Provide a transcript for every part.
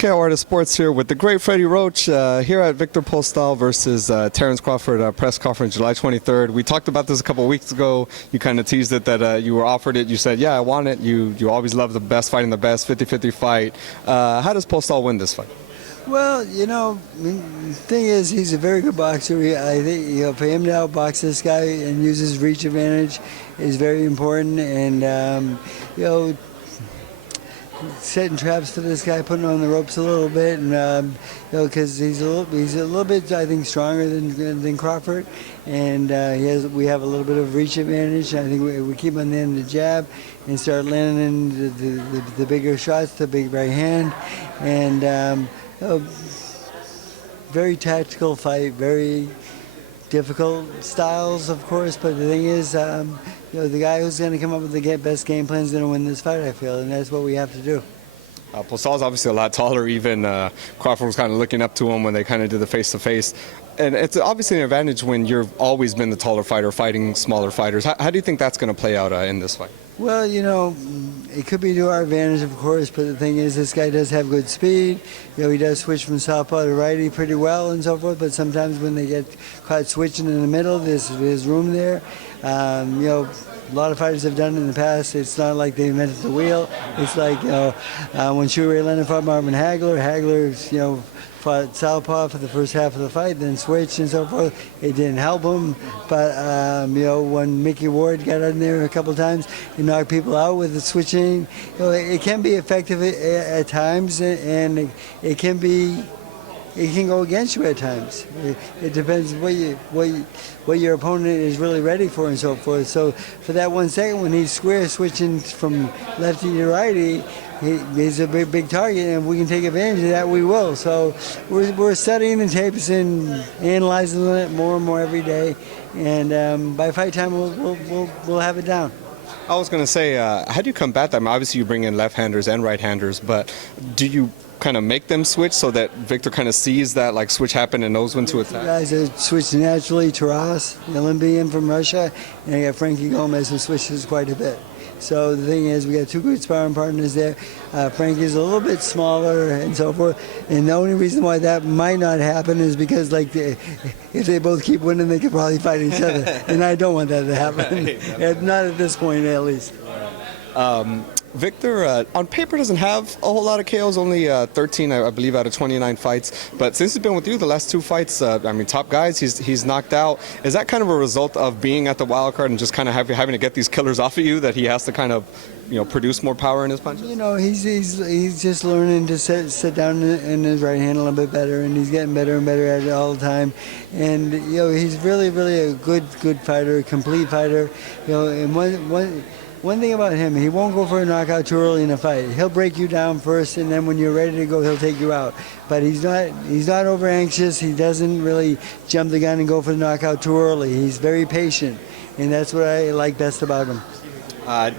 KO Artist Sports here with the great Freddie Roach here at Victor Postol versus Terrence Crawford press conference July 23rd. We talked about this a couple of weeks ago. You kind of teased it that you were offered it. You said, yeah, I want it. You always love the best fighting the best, 50-50 fight. How does Postol win this fight? Well, the thing is, he's a very good boxer. I think, for him to outbox this guy and use his reach advantage is very important. And, setting traps for this guy, putting on the ropes a little bit, and because he's a little bit, I think, stronger than Crawford, and we have a little bit of reach advantage. I think we keep on the end of the jab and start landing the bigger shots, the big right hand, and very tactical fight, very difficult styles, of course, but the thing is, the guy who's going to come up with the best game plan is going to win this fight, I feel, and that's what we have to do. Postol's obviously a lot taller. Even Crawford was kind of looking up to him when they kind of did the face-to-face. And it's obviously an advantage when you've always been the taller fighter fighting smaller fighters. How do you think that's going to play out in this fight? Well, it could be to our advantage, of course, but the thing is, this guy does have good speed. He does switch from southpaw to righty pretty well and so forth, but sometimes when they get caught switching in the middle, there's room there. A lot of fighters have done it in the past. It's not like they invented the wheel. It's like, when Sugar Ray Leonard fought Marvin Hagler, fought southpaw for the first half of the fight, then switched and so forth. It didn't help him, but when Mickey Ward got in there a couple times, he knocked people out with the switching. It can be effective at times, and it can go against you at times. It depends what your opponent is really ready for and so forth. So for that 1 second when he's square switching from lefty to righty, he's a big target, and if we can take advantage of that, we will. So we're studying the tapes and analyzing it more and more every day, and by fight time we'll have it down. I was going to say, how do you combat that? I mean, obviously you bring in left-handers and right-handers, but do you kind of make them switch so that Victor kind of sees that switch happen and knows when to attack? Guys that switch naturally, Taras, the Olympian from Russia, and I got Frankie Gomez who switches quite a bit. So the thing is, we got two good sparring partners there. Frankie's a little bit smaller and so forth, and the only reason why that might not happen is because if they both keep winning, they could probably fight each other, and I don't want that to happen. Not at this point, at least. Victor, on paper, doesn't have a whole lot of KOs, only 13, I believe, out of 29 fights. But since he's been with you, the last two fights, top guys, he's knocked out. Is that kind of a result of being at the wild card and just kind of having to get these killers off of you, that he has to kind of, produce more power in his punches? He's just learning to sit down in his right hand a little bit better, and he's getting better and better at it all the time. And he's really, really a good fighter, a complete fighter. And one thing about him, he won't go for a knockout too early in a fight. He'll break you down first, and then when you're ready to go, he'll take you out. But he's not over anxious. He doesn't really jump the gun and go for the knockout too early. He's very patient, and that's what I like best about him.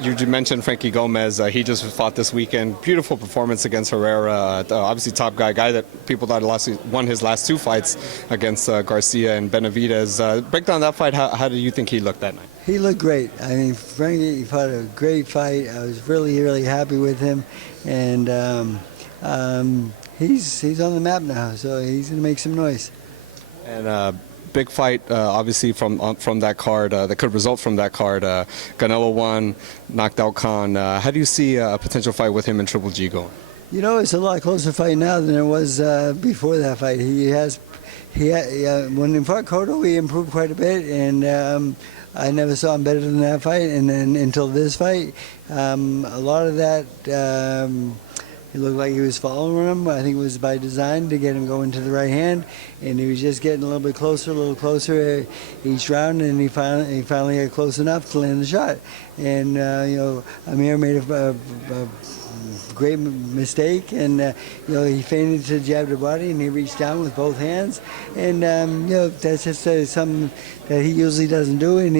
You mentioned Frankie Gomez. He just fought this weekend. Beautiful performance against Herrera. Obviously top guy that people thought won his last two fights against Garcia and Benavidez. Break down that fight. How do you think he looked that night? He looked great. I mean, Frankie fought a great fight. I was really, really happy with him. And he's on the map now, so he's going to make some noise. And big fight, obviously, from that card, that could result from that card. Canelo won, knocked out Khan. How do you see a potential fight with him and Triple G going? It's a lot closer fight now than it was before that fight. When he fought Cotto, he improved quite a bit, and I never saw him better than that fight. And then until this fight, a lot of that, it looked like he was following him. I think it was by design to get him going to the right hand, and he was just getting a little closer each round, and he finally got close enough to land the shot. And Amir made a great mistake, and he feinted to jab the body, and he reached down with both hands, and that's just something that he usually doesn't do, and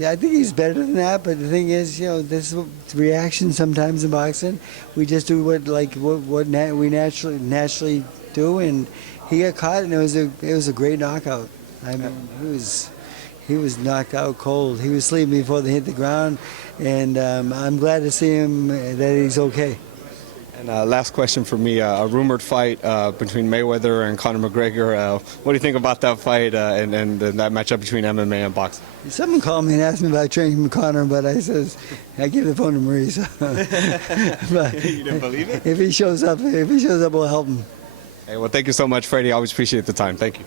I think he's better than that. But the thing is, this is reaction sometimes in boxing. We just do what we naturally do, and he got caught, and it was a great knockout. I mean, he was knocked out cold. He was sleeping before they hit the ground, and I'm glad to see him that he's okay. And last question for me, a rumored fight between Mayweather and Conor McGregor. What do you think about that fight and that matchup between MMA and boxing? Someone called me and asked me about training with Connor, but I gave the phone to Marie. So. But You didn't believe it? if he shows up, we'll help him. Hey, well, thank you so much, Freddie. I always appreciate the time. Thank you.